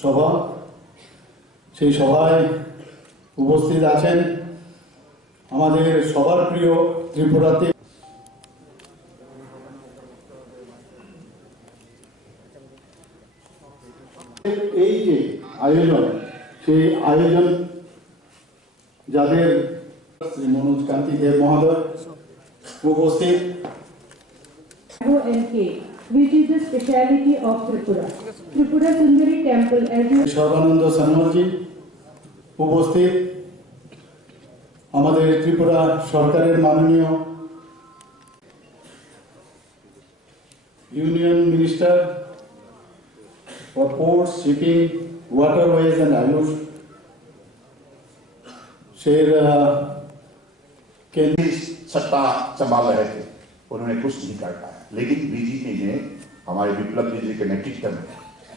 সভা, সেই সভায় উপস্থিত আছেন আমাদের সবার প্রিয় ত্রিপুরাতে এই যে আয়োজন, সেই আয়োজন যাদের শ্রী মনোজ কান্তি দেব মহোদয় উপস্থিত, which is the speciality of Tripura. Tripura Sundari Temple, as you Sarbananda সনোয়ালজি উপস্থিত, আমাদের ত্রিপুরা সরকারের মাননীয় union minister for ports, shipping, waterways and Ayush शेर केंद्रीय सत्ता संभाल रहे थे, उन्होंने कुछ नहीं कर पाया। लेकिन बीजेपी ने हमारे विप्लव जी के नेतृत्व में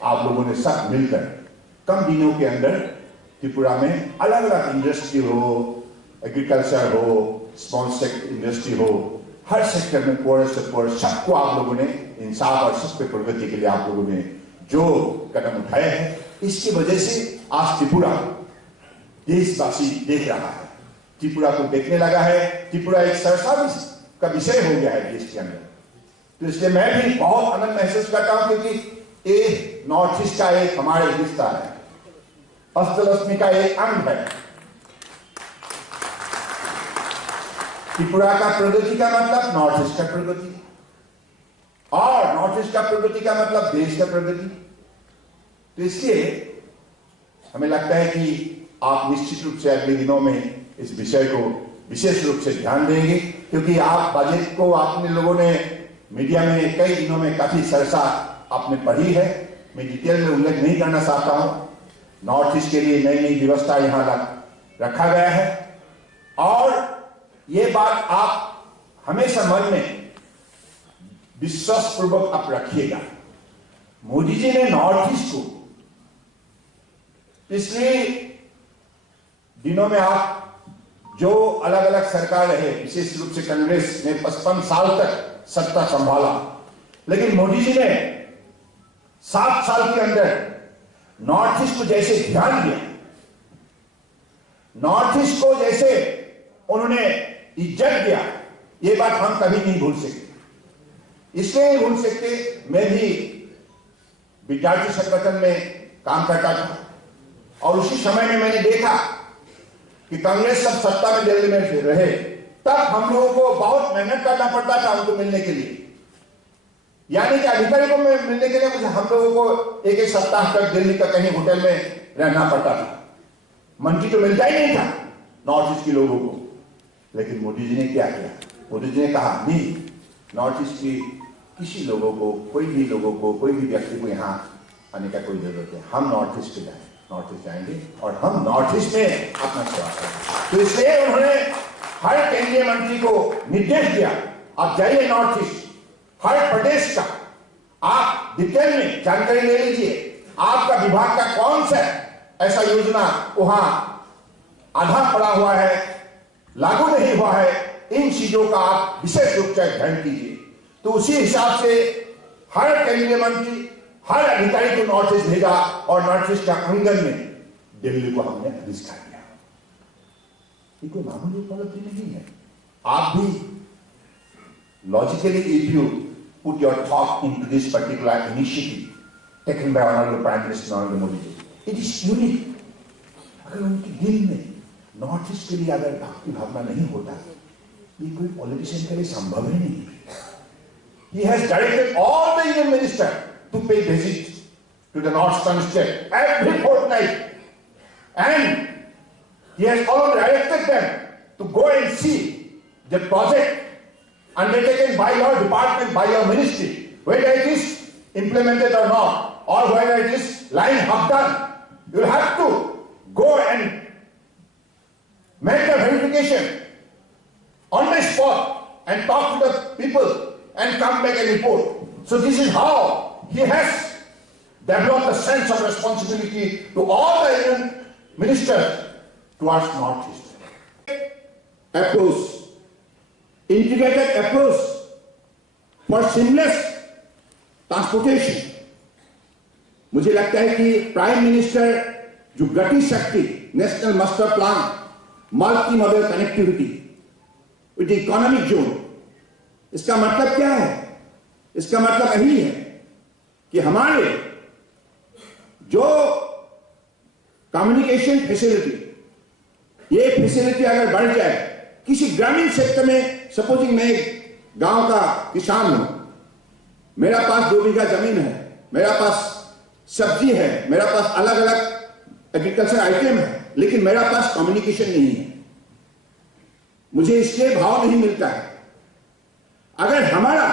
आप लोगों ने सब मिलकर कम दिनों के अंदर त्रिपुरा में अलग अलग इंडस्ट्री हो, एग्रीकल्चर हो, स्मॉल सेक्टर इंडस्ट्री हो, हर सेक्टर में पूरे से पूरे सबको आप लोगों ने इंसाफ और सबके प्रगति के लिए आप लोगों ने जो कदम उठाए हैं, इसकी वजह से आज त्रिपुरा देशवासी देख रहा है, त्रिपुरा को देखने लगा है, त्रिपुरा एक सरसा का विषय हो गया है देश के अंदर। तो इसलिए मैं भी बहुत आनंद महसूस करता हूं, क्योंकि ये नॉर्थ ईस्ट का एक हमारे हिस्सा है, अष्टलक्ष्मी का एक अंग है। त्रिपुरा का प्रगति का मतलब नॉर्थ ईस्ट का प्रगति, और नॉर्थ ईस्ट का प्रगति का मतलब देश का प्रगति। तो इसलिए हमें लगता है कि आप निश्चित रूप से अगले दिनों में इस विषय को विशेष रूप से ध्यान देंगे, क्योंकि आप बजट को आपने लोगों ने मीडिया में कई दिनों में काफी सरसा आपने पढ़ी है, मैं डिटेल में उल्लेख नहीं करना चाहता हूं। नॉर्थ ईस्ट के लिए नई नई व्यवस्था यहां रखा गया है, और ये बात आप हमेशा मन में विश्वास पूर्वक आप रखिएगा। मोदी जी ने नॉर्थ ईस्ट को पिछले दिनों में आप जो अलग अलग सरकार रहे, विशेष रूप से कांग्रेस ने 55 साल तक सत्ता संभाला, लेकिन मोदी जी ने 7 साल के अंदर नॉर्थ ईस्ट को जैसे ध्यान दिया, नॉर्थ ईस्ट को जैसे उन्होंने इज्जत दिया, ये बात हम कभी नहीं भूल सकते। इसलिए नहीं भूल सकते, मैं भी विद्यार्थी संगठन में काम करता था, और उसी समय में मैंने देखा कि कांग्रेस सब सत्ता में दिल्ली में रहे, तब हम लोगों को बहुत मेहनत करना पड़ता था उनको मिलने के लिए, यानी कि अधिकारी को मिलने के लिए मुझे हम लोगों को एक एक सप्ताह तक दिल्ली का कहीं होटल में रहना पड़ता था। मंत्री तो मिलता ही नहीं था नॉर्थ ईस्ट के लोगों को। लेकिन मोदी जी ने क्या किया? मोदी जी ने कहा नहीं, नॉर्थ ईस्ट की किसी लोगों को, कोई भी लोगों को, कोई भी व्यक्ति को यहाँ आने का कोई जरूरत है, हम नॉर्थ ईस्ट पे जाएंगे, नॉर्थ ईस्ट जाएंगे और हम नॉर्थ ईस्ट में अपना सेवा करेंगे। तो इसलिए उन्होंने हर केंद्रीय मंत्री को निर्देश दिया, आप जाइए नॉर्थ ईस्ट, हर प्रदेश का आप डिटेल में जानकारी ले लीजिए, आपका विभाग का कौन सा ऐसा योजना वहां आधा पड़ा हुआ है, लागू नहीं हुआ है, इन चीजों का आप विशेष रूप से ध्यान कीजिए। तो उसी हिसाब से हर केंद्रीय मंत्री, हर अधिकारी को नॉर्थ ईस्ट भेजा, और नॉर्थ ईस्ट का आंगन में दिल्ली को हमने आविष्कार किया। ये कोई मामूली उपलब्धि नहीं है। आप भी logically, if you put your thought into this particular initiative taken by honourable prime minister Narendra Modi ji, इट इज यूनिक। अगर उनके दिल में नॉर्थ ईस्ट के लिए अगर भक्ति भावना नहीं होता, ये कोई पॉलिटिशियन के लिए संभव ही नहीं। He has directed all the union ministers to pay visit to the northern state every fortnight, and he has also directed them to go and see the project undertaken by your department, by your ministry, whether it is implemented or not, or whether it is lying half done. You have to go and make the verification on the spot and talk to the people and come back and report. So this is how he has developed a sense of responsibility to all the union ministers towards North East. Approach, integrated approach for seamless transportation. मुझे लगता है कि prime minister जो गति शक्ति national master plan multi modal connectivity with economic zone, इसका मतलब क्या है? इसका मतलब यही है कि हमारे जो कम्युनिकेशन फैसिलिटी, ये फैसिलिटी अगर बढ़ जाए किसी ग्रामीण क्षेत्र में, सपोजिंग मैं एक गांव का किसान हूं, मेरा पास 2 बीघा जमीन है, मेरा पास सब्जी है, मेरा पास अलग अलग एग्रीकल्चर आइटम है, लेकिन मेरा पास कम्युनिकेशन नहीं है, मुझे इसलिए भाव नहीं मिलता है। अगर हमारा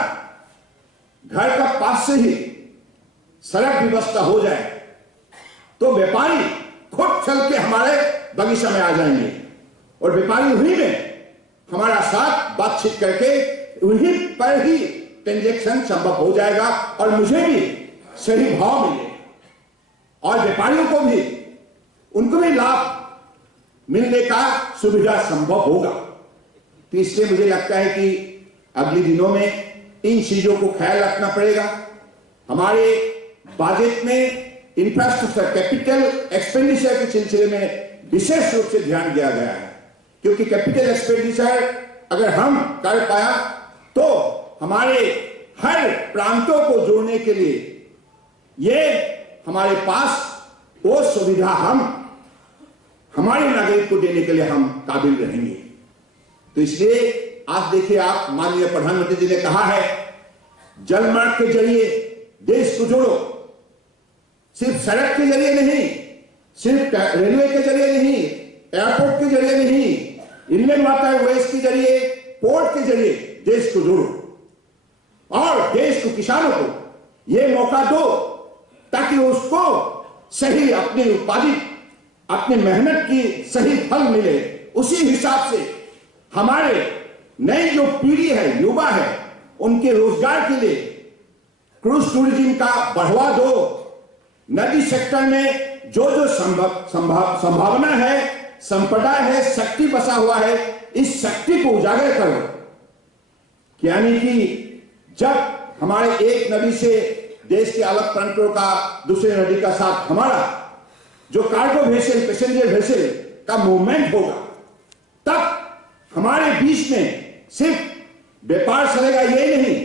घर का पास से ही सड़क व्यवस्था हो जाए तो व्यापारी खुद चल के हमारे बगीचा में आ जाएंगे और व्यापारी उन्हीं में हमारा साथ बातचीत करके उन्हीं पर ही ट्रांजैक्शन संभव हो जाएगा और मुझे भी सही भाव मिलेगा और व्यापारियों को भी, उनको भी लाभ मिलने का सुविधा संभव होगा। तो इसलिए मुझे लगता है कि अगले दिनों में इन चीजों को ख्याल रखना पड़ेगा। हमारे बजट में इंफ्रास्ट्रक्चर कैपिटल एक्सपेंडिचर के सिलसिले में विशेष रूप से ध्यान दिया गया है, क्योंकि कैपिटल एक्सपेंडिचर अगर हम कर पाया तो हमारे हर प्रांतों को जोड़ने के लिए ये हमारे पास वो सुविधा हम हमारे नागरिक को देने के लिए हम काबिल रहेंगे। तो इसलिए आज देखिए, आप माननीय प्रधानमंत्री जी ने कहा है जल मार्ग के जरिए देश को जोड़ो, सिर्फ सड़क के जरिए नहीं, सिर्फ रेलवे के जरिए नहीं, एयरपोर्ट के जरिए नहीं, इनलैंड वाटरवेज के जरिए, पोर्ट के जरिए देश को जोड़ो और देश को, किसानों को यह मौका दो ताकि उसको सही अपने उत्पादित, अपनी मेहनत की सही फल मिले। उसी हिसाब से हमारे नई जो पीढ़ी है, युवा है, उनके रोजगार के लिए क्रूज टूरिज्म का बढ़ावा दो। नदी सेक्टर में जो जो संभावना है, संपदा है, शक्ति बसा हुआ है, इस शक्ति को उजागर करो। यानी कि जब हमारे एक नदी से देश के अलग प्रांतों का दूसरे नदी का साथ हमारा जो कार्गो वेसल, पैसेंजर वेसल का मूवमेंट होगा, तब हमारे बीच में सिर्फ व्यापार चलेगा ये नहीं,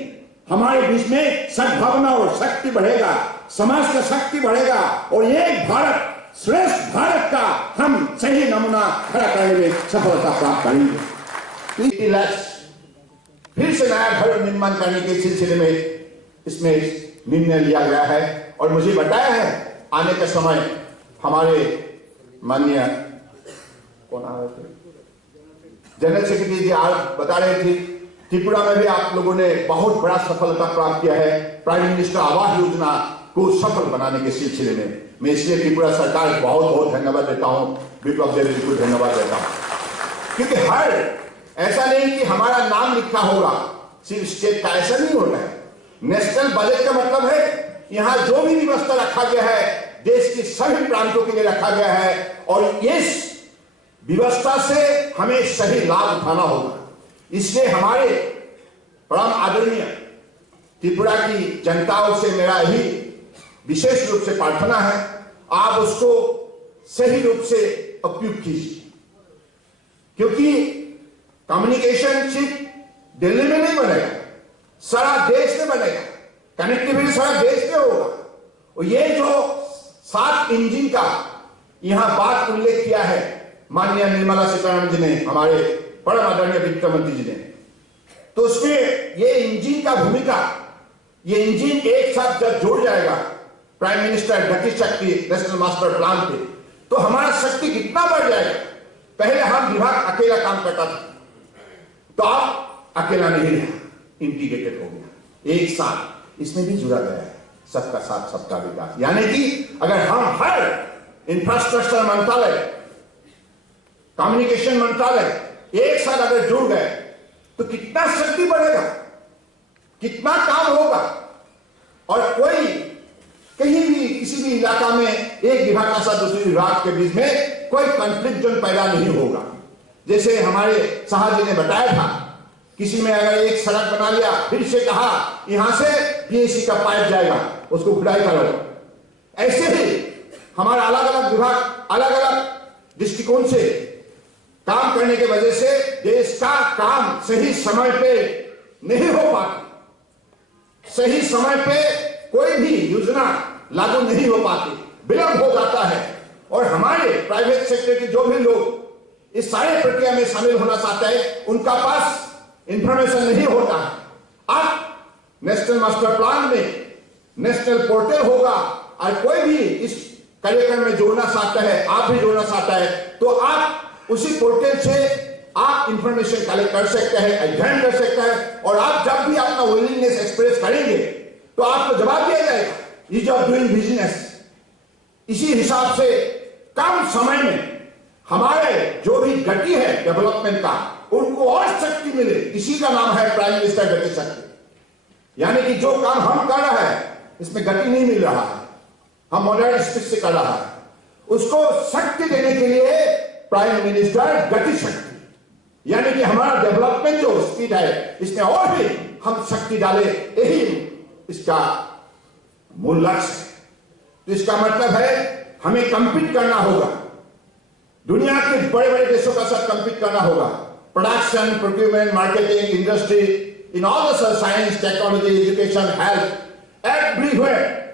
हमारे बीच में सद्भावना और शक्ति बढ़ेगा, समाज का शक्ति बढ़ेगा और एक भारत श्रेष्ठ भारत का हम सही नमूना खड़ा करने में सफलता प्राप्त करेंगे। 3 लाख फिर से नया घर निर्माण करने के सिलसिले में इसमें निर्णय लिया गया है और मुझे बताया है आने का समय हमारे माननीय जनरल सेक्रेटरी जी आज बता रहे थे, त्रिपुरा में भी आप लोगों ने बहुत बड़ा सफलता प्राप्त किया है प्राइम मिनिस्टर आवास योजना को सफल बनाने के सिलसिले में। मैं इसलिए त्रिपुरा सरकार बहुत बहुत धन्यवाद देता हूं, विप्लव देव जी को धन्यवाद देता हूं, क्योंकि हर ऐसा नहीं कि हमारा नाम लिखा होगा सिर्फ स्टेट का, ऐसा नहीं होता है। नेशनल बजट का मतलब है यहां जो भी व्यवस्था रखा गया है देश के सभी प्रांतों के लिए रखा गया है और इस व्यवस्था से हमें सही लाभ उठाना होगा। इसलिए हमारे परम आदरणीय त्रिपुरा की जनताओं से मेरा यही विशेष रूप से प्रार्थना है, आप उसको सही रूप से उपयोग कीजिए, क्योंकि कम्युनिकेशन सिर्फ दिल्ली में नहीं बनेगा, सारा देश में बनेगा, कनेक्टिविटी सारा देश में होगा। और ये जो 7 इंजन का यहां बात उल्लेख किया है माननीय निर्मला सीतारमण जी ने, हमारे परम आदरणीय वित्त मंत्री जी ने, तो उसमें ये इंजन का भूमिका, ये इंजन एक साथ जब जुड़ जाएगा प्राइम मिनिस्टर गति शक्ति नेशनल मास्टर प्लान पे, तो हमारा शक्ति कितना बढ़ जाएगा। पहले हम विभाग अकेला काम करता था, तो अब अकेला नहीं रहा, इंटीग्रेटेड हो गया, एक साथ इसमें भी जुड़ा गया है सबका साथ सबका विकास। यानी कि अगर हम हर इंफ्रास्ट्रक्चर मंत्रालय, कम्युनिकेशन मंत्रालय एक साथ अगर जुड़ गए तो कितना शक्ति बढ़ेगा, कितना काम होगा और कोई कहीं भी किसी भी इलाका में एक विभाग का साथ दूसरे विभाग के बीच में कोई कॉन्फ्लिक्ट जोन पैदा नहीं होगा। जैसे हमारे शाह जी ने बताया था, किसी में अगर एक सड़क बना लिया, फिर से कहा यहां से पीएसी का पाइप जाएगा, उसको खुदाई करो, ऐसे ही हमारा अलग अलग विभाग अलग अलग दृष्टिकोण से काम करने की वजह से देश का काम सही समय पे नहीं हो पाता, सही समय पे कोई भी योजना लागू नहीं हो पाती, विलंब हो जाता है। और हमारे प्राइवेट सेक्टर के जो भी लोग इस सारे प्रक्रिया में शामिल होना चाहते हैं, उनका पास इंफॉर्मेशन नहीं होता है। अब नेशनल मास्टर प्लान में नेशनल पोर्टल होगा और कोई भी इस कार्यक्रम में जोड़ना चाहता है, आप भी जोड़ना चाहता है, तो आप उसी पोर्टल से आप इंफॉर्मेशन कलेक्ट कर सकते हैं, अध्ययन कर सकते हैं, और आप जब भी अपना विलिंगनेस एक्सप्रेस करेंगे तो आपको जवाब दिया जाएगा, ईज ऑफ डूइंग बिजनेस। इसी हिसाब से कम समय में हमारे जो भी गति है डेवलपमेंट का, उनको और शक्ति मिले, इसी का नाम है प्राइम मिनिस्टर गति शक्ति। यानी कि जो काम हम कर रहे हैं इसमें गति नहीं मिल रहा है, हम मॉडर्न स्पीड से कर रहा है, उसको शक्ति देने के लिए प्राइम मिनिस्टर गति शक्ति, यानी कि हमारा डेवलपमेंट जो स्पीड है इसमें और भी हम शक्ति डाले, यही इसका मूल लक्ष्य है। तो इसका मतलब है हमें कंपीट करना होगा, दुनिया के बड़े बड़े देशों का साथ कंपीट करना होगा, production, procurement, marketing, industry, in all the science, technology, education, health, everywhere